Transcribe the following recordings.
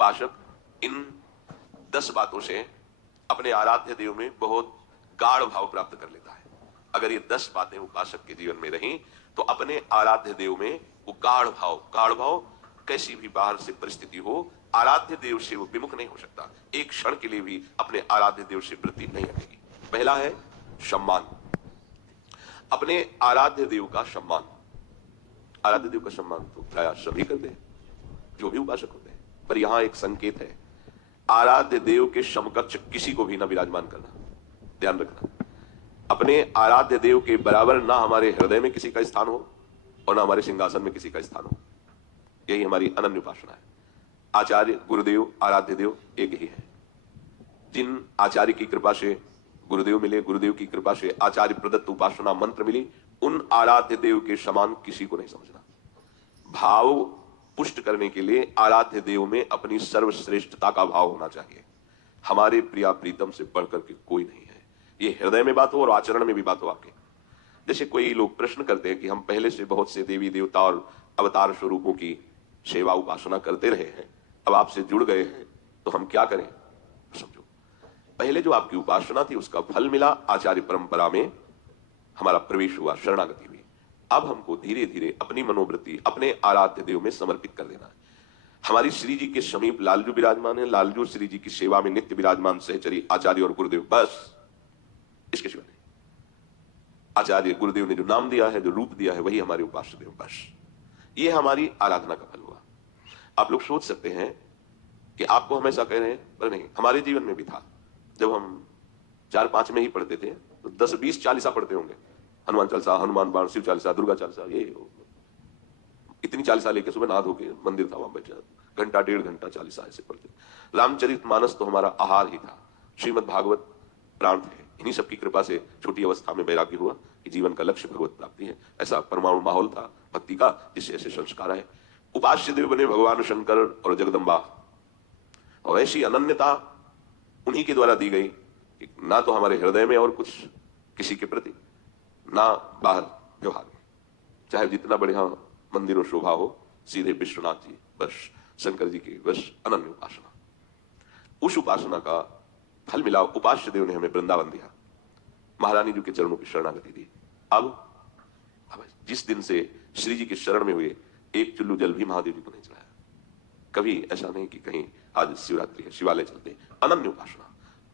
उपासक इन 10 बातों से अपने आराध्य देव में बहुत गाढ़ भाव प्राप्त कर लेता है। अगर ये 10 बातें उपासक के जीवन में रहीं तो अपने आराध्य देव में वो गाढ़ भाव कैसी भी बाहर से परिस्थिति हो, आराध्य देव से वो विमुख नहीं हो सकता। एक क्षण के लिए भी अपने आराध्य देव से वृत्ति नहीं हटेगी। पहला है सम्मान, अपने आराध्य देव का सम्मान। आराध्य देव का सम्मान तो प्राय सभी करते हैं, जो भी उपासक होते हैं, पर यहां एक संकेत है, आराध्य देव के समकक्ष किसी को भी ना विराजमान करना। ध्यान रखना, अपने आराध्य देव के बराबर ना हमारे हृदय में किसी का स्थान हो और ना हमारे सिंहासन में किसी का स्थान हो। यही हमारी अनन्य उपासना है। आचार्य, गुरुदेव, आराध्य देव एक ही है। जिन आचार्य की कृपा से गुरुदेव मिले, गुरुदेव की कृपा से आचार्य प्रदत्त उपासना मंत्र मिली, उन आराध्य देव के समान किसी को नहीं समझना। भाव पुष्ट करने के लिए आराध्य देव में अपनी सर्वश्रेष्ठता का भाव होना चाहिए। हमारे प्रिया प्रीतम से बढ़कर के कोई नहीं है। ये हृदय में बात हो और आचरण में भी बात हो आपके। जैसे कोई लोग प्रश्न करते हैं कि हम पहले से बहुत से देवी देवता और अवतार स्वरूपों की सेवा उपासना करते रहे हैं, अब आपसे जुड़ गए हैं तो हम क्या करें? समझो, पहले जो आपकी उपासना थी उसका फल मिला, आचार्य परंपरा में हमारा प्रवेश हुआ, शरणागति हुई। अब हमको धीरे धीरे अपनी मनोवृत्ति अपने आराध्य देव में समर्पित कर देना है। हमारी श्री जी के समीप लालजू विराजमान है, लालजू श्री जी की सेवा में नित्य विराजमान सहचरी आचार्य और गुरुदेव, बस इसके सिवा नहीं। आचार्य गुरुदेव ने जो नाम दिया है, जो रूप दिया है, वही हमारे उपास्य देव, बस ये हमारी आराधना का फल हुआ। आप लोग सोच सकते हैं कि आपको हमेशा कह रहे हैं, पर नहीं, हमारे जीवन में भी था। जब हम 4-5 में ही पढ़ते थे तो 10-20 चालीसा पढ़ते होंगे, हनुमान चालीसा, हनुमान बाण, शिव चालीसा, दुर्गा चालीसा, ये इतनी चालीसा लेके सुबह नहा धो के मंदिर था, वहां बैठा घंटा 1.5 घंटा चालीसा ऐसे पढ़ते। रामचरितमानस तो हमारा आहार ही था, श्रीमद् भागवत प्राण थे। इन्हीं सबकी कृपा से छोटी अवस्था में वैराग्य हुआ कि जीवन का लक्ष्य भगवत प्राप्ति है। ऐसा परमाणु माहौल था भक्ति का, जिससे ऐसे संस्कार है। उपास्य देव बने भगवान शंकर और जगदम्बा, और ऐसी अनन्यता उन्हीं के द्वारा दी गई कि ना तो हमारे हृदय में और कुछ किसी के प्रति, ना बाहर व्यवहार में, चाहे जितना बढ़िया मंदिर और शोभा हो, सीधे विश्वनाथ जी बस, शंकर जी की बस अनन्य उपासना। उस उपासना का फल मिला, उपास्य देव ने हमें वृंदावन दिया, महारानी जी के चरणों की शरणागति दी। अब जिस दिन से श्री जी के शरण में हुए, एक चुल्लू जल भी महादेव जी को नहीं चढ़ाया। कभी ऐसा नहीं कि कहीं आज शिवरात्रि है शिवालय चलते, अनन्य उपासना,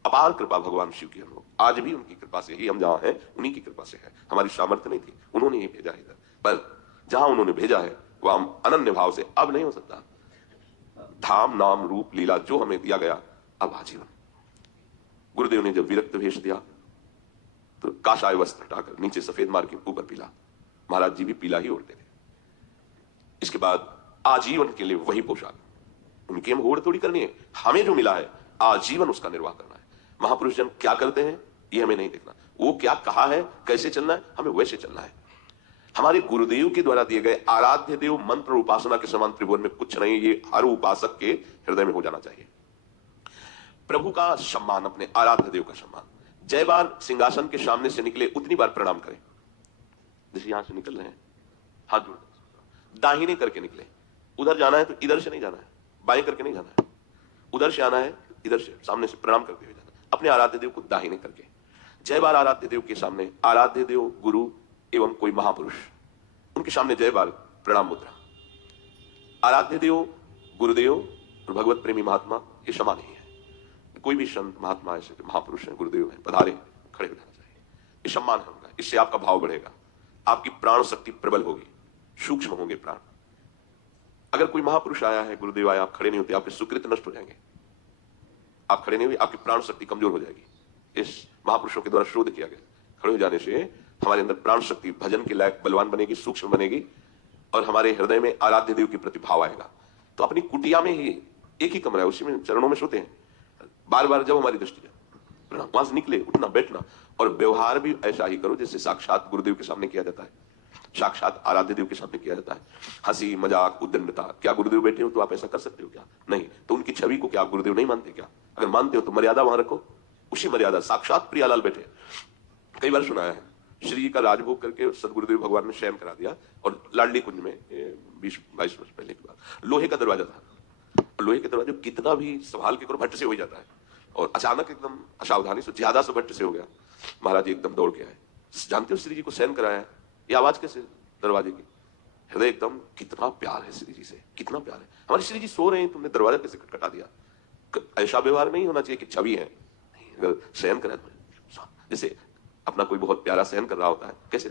अपार कृपा भगवान शिव की हम लोग, आज भी उनकी कृपा से ही हम जहां हैं, उन्हीं की कृपा से है। हमारी सामर्थ्य नहीं थी, उन्होंने ही भेजा है इधर, पर जहां उन्होंने भेजा है वह हम अनन्य भाव से, अब नहीं हो सकता। धाम नाम रूप लीला जो हमें दिया गया, अब आजीवन। गुरुदेव ने जब विरक्त भेष दिया तो काशाय वस्त्र हटाकर नीचे सफेद मार के ऊपर पीला, महाराज जी भी पीला ही ओढ़ते थे। इसके बाद आजीवन के लिए वही पोशाक, उनकी हम होड़ थोड़ी करनी है, हमें जो मिला है आजीवन उसका निर्वाह करना है। महापुरुष जन क्या करते हैं ये हमें नहीं देखना, वो क्या कहा है, कैसे चलना है, हमें वैसे चलना है। हमारे गुरुदेव के द्वारा दिए गए आराध्य देव मंत्र और उपासना के समान त्रिभुवन में कुछ नहीं, ये हर उपासक के हृदय में हो जाना चाहिए। प्रभु का सम्मान, अपने आराध्य देव का सम्मान। जय बार सिंहासन के सामने से निकले उतनी बार प्रणाम करें, जैसे यहां से निकल रहे हैं हाथ जोड़, दाहिने करके निकले। उधर जाना है तो इधर से नहीं जाना है, बाएं करके नहीं जाना है, उधर से आना है, इधर से सामने से प्रणाम करते हुए जाना है, अपने आराध्य देव को दाहिने करके। जय बार आराध्य देव के सामने, आराध्य देव गुरु एवं कोई महापुरुष, उनके सामने जय बार प्रणाम मुद्रा। आराध्य देव, गुरुदेव और भगवत प्रेमी महात्मा ये समान ही है। कोई भी संत महात्मा ऐसे महापुरुष हैं, गुरुदेव हैं, पधारे, खड़े हो जाना चाहिए। ये सम्मान है उनका, इससे आपका भाव बढ़ेगा, आपकी प्राण शक्ति प्रबल होगी, सूक्ष्म होंगे प्राण। अगर कोई महापुरुष आया है, गुरुदेव आया, आप खड़े नहीं होते, आपके सुकृत नष्ट हो जाएंगे। आप खड़े नहीं हुए, आपकी प्राण शक्ति कमजोर हो जाएगी। इस महापुरुषों के द्वारा शोध किया गया, खड़े हो जाने से हमारे अंदर प्राण शक्ति भजन के लायक बलवान बनेगी, सूक्ष्म बनेगी, और हमारे हृदय में आराध्य देव के प्रति भाव आएगा। तो अपनी कुटिया में ही एक ही कमरा है, उसी में चरणों में सोते हैं, बार बार जब हमारी दृष्टि जाए वहां से निकले, उठना बैठना, और व्यवहार भी ऐसा ही करो जैसे साक्षात गुरुदेव के सामने किया जाता है, साक्षात आराध्य देव के सामने किया जाता है। हंसी मजाक उद्दंडता, क्या गुरुदेव बैठे हो तो आप ऐसा कर सकते हो क्या? नहीं। तो उनकी छवि को क्या आप गुरुदेव नहीं मानते क्या? अगर मानते हो तो मर्यादा वहां रखो, उसी मर्यादा, साक्षात प्रियालाल बैठे। कई बार सुनाया है, श्री जी का राजभोग करके सदगुरुदेव भगवान ने शयन करा दिया, और लाडली कुंज में 20-22 वर्ष पहले की बात, लोहे का दरवाजा था, लोहे के दरवाजे कितना भी संभाल के करो भट्ट से हो ही जाता है, और अचानक एकदम असावधानी से ज्यादा से भट्ट से हो गया। महाराज जी एकदम दौड़ के आए, जानते हो श्री जी को सहन कराया, ये आवाज कैसे दरवाजे की? हृदय एकदम, कितना प्यार है श्री जी से, कितना प्यार है। हमारे श्री जी सो रहे हैं, तुमने दरवाजा कैसे खटखटा दिया? ऐसा व्यवहार नहीं होना चाहिए कि छवि है, अगर सहन करा तो जैसे अपना कोई बहुत प्यारा सहन कर रहा होता है, कैसे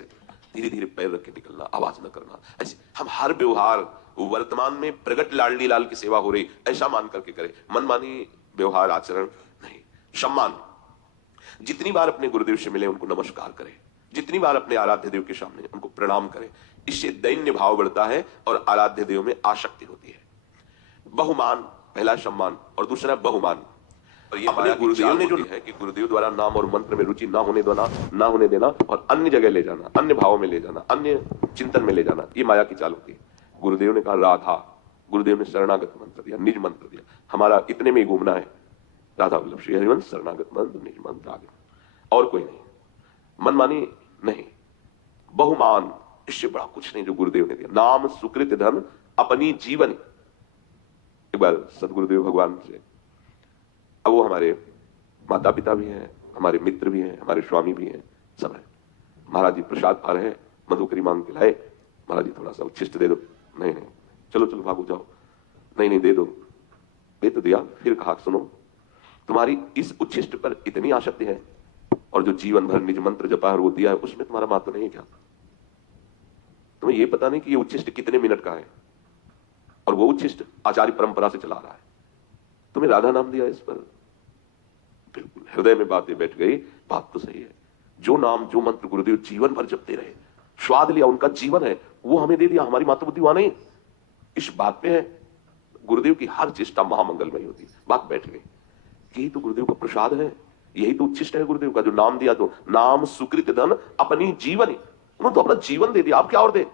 धीरे धीरे पैर रख के निकलना, आवाज न करना। ऐसे हम हर व्यवहार वर्तमान में प्रगट लाडली लाल की सेवा हो रही ऐसा मान करके करें, मनमानी व्यवहार आचरण नहीं। सम्मान, जितनी बार अपने गुरुदेव से मिले उनको नमस्कार करें, जितनी बार अपने आराध्य देव के सामने उनको प्रणाम करें, इससे दैन्य भाव बढ़ता है और आराध्य देव में आसक्ति होती है। बहुमान, पहला सम्मान और दूसरा बहुमान। और ये हमारे गुरुदेव ने जो है कि गुरुदेव द्वारा नाम और मंत्र में रुचि ना होने देना और अन्य जगह ले जाना, अन्य भाव में ले जाना, अन्य चिंतन में ले जाना, ये माया की चाल होती है। गुरुदेव ने कहा राधा, गुरुदेव ने शरणागत मंत्र दिया, निज मंत्र दिया, हमारा इतने में ही घूमना है, राधा वल्लभ श्री हरिवंश शरणागत मंत्र, निज मंत्र, आगे और कोई नहीं, मनमानी नहीं। बहुमान, इससे बड़ा कुछ नहीं जो गुरुदेव ने दिया। नाम सुकृत धन अपनी जीवन। एक बार सदगुरुदेव भगवान से, अब वो हमारे माता पिता भी हैं, हमारे मित्र भी हैं, हमारे स्वामी भी हैं, सब है। महाराज जी प्रसाद पा रहे हैं, मधुकरी मांग के लाए, महाराज जी थोड़ा सा उच्छिष्ट दे दो, नहीं नहीं, चलो चलो भागो जाओ, नहीं नहीं दे दो, दे तो दिया, फिर कहा सुनो तुम्हारी इस उच्छिष्ट पर इतनी आसक्ति है और जो जीवन भर निज मंत्र जपा है वो दिया है, उसमें तुम्हारा महत्व नहीं है क्या? तुम्हें ये पता नहीं कि ये उच्छिष्ट कितने मिनट का है और वो उच्छिष्ट आचार्य परंपरा से चला रहा है, तुम्हें राधा नाम दिया इस पर। बिल्कुल हृदय में बातें बैठ गई, बात तो सही है। जो नाम जो मंत्र गुरुदेव जीवन भर जपते रहे, स्वाद लिया, उनका जीवन है, वो हमें दे दिया, हमारी माता बुद्धि वहां नहीं। इस बात पे है गुरुदेव की हर चेष्टा महामंगलमय होती है। बात बैठ गई कि यही तो गुरुदेव का प्रसाद है, यही तो उच्छिष्ट है गुरुदेव का, जो नाम दिया, तो नाम सुकृत धन अपनी जीवन, उन्होंने तो अपना जीवन दे दिया, आप क्या और दे?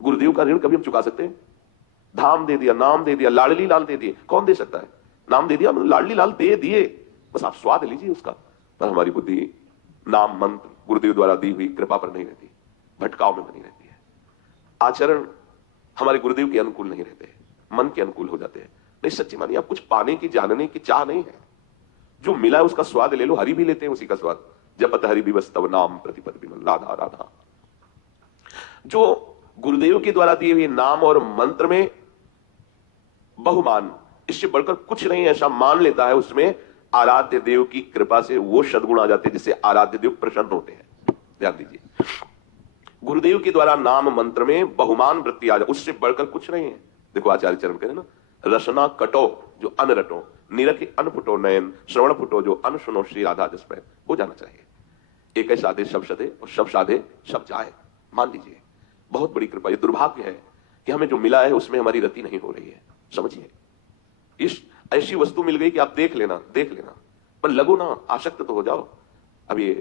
गुरुदेव का ऋण कभी हम चुका सकते हैं? धाम दे दिया, नाम दे दिया, लाडली लाल दे दिए, कौन दे सकता है? नाम दे दिया, लाडली लाल दे दिए, बस आप स्वाद लीजिए उसका। पर हमारी बुद्धि नाम मंत्र गुरुदेव द्वारा दी हुई कृपा पर नहीं रहती, भटकाव में बनी रहती है। आचरण हमारे गुरुदेव के अनुकूल नहीं रहते, मन के अनुकूल हो जाते हैं। नहीं, सच्ची मानिए, आप कुछ पाने की, जानने की चाह नहीं है, जो मिला है उसका स्वाद ले लो। हरि भी लेते हैं उसी का स्वाद, जपत हरि दिवस तब नाम प्रतिपद विमल, राधा राधा। जो गुरुदेव के द्वारा दिए हुए नाम और मंत्र में बहुमान, इससे बढ़कर कुछ नहीं ऐसा मान लेता है, उसमें आराध्य देव की कृपा से वो सद्गुण आ जाते हैं जिससे आराध्य देव प्रसन्न होते हैं। ध्यान दीजिए, गुरुदेव के द्वारा नाम मंत्र में बहुमान वृत्ति आ जाए, उससे बढ़कर कुछ नहीं है। देखो आचार्य चरण कहते हैं ना, रसना कटो जो अन रटो, निरखि अन फुटो नयन, श्रवण फुटो जो अन सुनो श्री राधा जस प्रेम। हो जाना चाहिए, एक साधे सब सधे और सब साधे सब जाए। मान लीजिए, बहुत बड़ी कृपा। ये दुर्भाग्य है कि हमें जो मिला है उसमें हमारी रति नहीं हो रही है। समझिए, इस ऐसी वस्तु मिल गई कि आप देख लेना, पर लगो ना, आसक्त तो हो जाओ। अब ये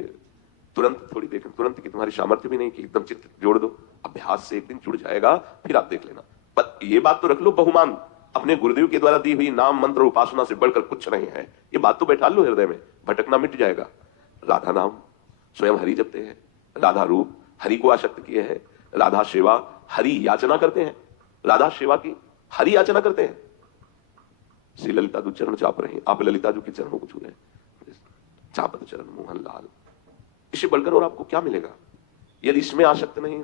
तुरंत थोड़ी देखें, तुरंत की तुम्हारी सामर्थ्य भी नहीं कि एकदम चित्त जोड़ दो, अभ्यास से एक दिन जुड़ जाएगा, फिर आप देख लेना। पर ये बात तो रख लो, बहुमान अपने गुरुदेव के द्वारा दी हुई नाम मंत्र उपासना से बढ़कर कुछ नहीं है, ये बात तो बैठा लो हृदय में, भटकना मिट जाएगा। राधा नाम स्वयं हरि जपते हैं, राधा रूप हरि को आसक्त किए हैं, राधा सेवा हरि याचना करते हैं, राधा सेवा की हरि याचना करते हैं। श्री ललिता जो चरण चाप रहे हैं, आप ललिता जो के चरणों को छू रहे हैं, चापत चरण मोहन लाल, इससे बढ़कर और आपको क्या मिलेगा? यदि इसमें आसक्त नहीं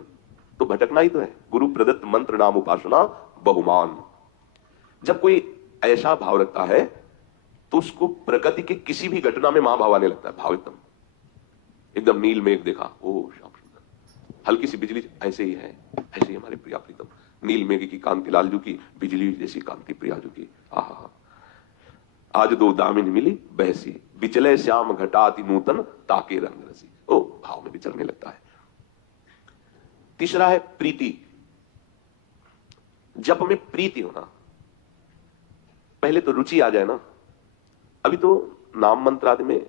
तो भटकना ही तो है। गुरु प्रदत्त मंत्र नाम उपासना बहुमान। जब कोई ऐसा भाव रखता है तो उसको प्रकृति के किसी भी घटना में महाभाव आने लगता है। भाव एकदम नील मेघ देखा, ओ श्याम सुंदर, हल्की सी बिजली, ऐसे ही है, ऐसे ही हमारे प्रिया प्रीतम, नील मेघ की कांति लालजू की, बिजली जैसी कांति प्रियाजू की। आहा, आज दो दामिनी मिली बहसी, विचले श्याम घटाति नूतन ताके रंग रसी। ओ, भाव में विचरने लगता है। तीसरा है प्रीति। जप में प्रीति होना, पहले तो रुचि आ जाए ना। अभी तो नाम मंत्र आदि में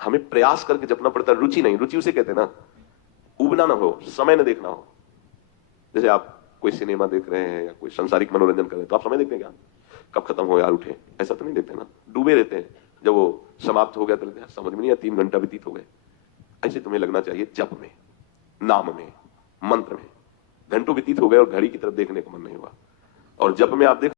हमें प्रयास करके जपना पड़ता है, रुचि नहीं। रुचि उसे कहते हैं ना, उबना ना हो, समय न देखना हो। जैसे आप कोई सिनेमा देख रहे हैं या कोई सांसारिक मनोरंजन कर रहे हैं तो आप समय देखते हैं क्या, कब खत्म हो यार उठे, ऐसा तो नहीं देखते ना, डूबे रहते हैं। जब वो समाप्त हो गया तो यार समझ में नहीं आया, 3 घंटा व्यतीत हो गए। ऐसे तुम्हें लगना चाहिए जप में, नाम में, मंत्र में। घंटों व्यतीत हो गए और घड़ी की तरफ देखने को मन नहीं हुआ। और जप में आप देख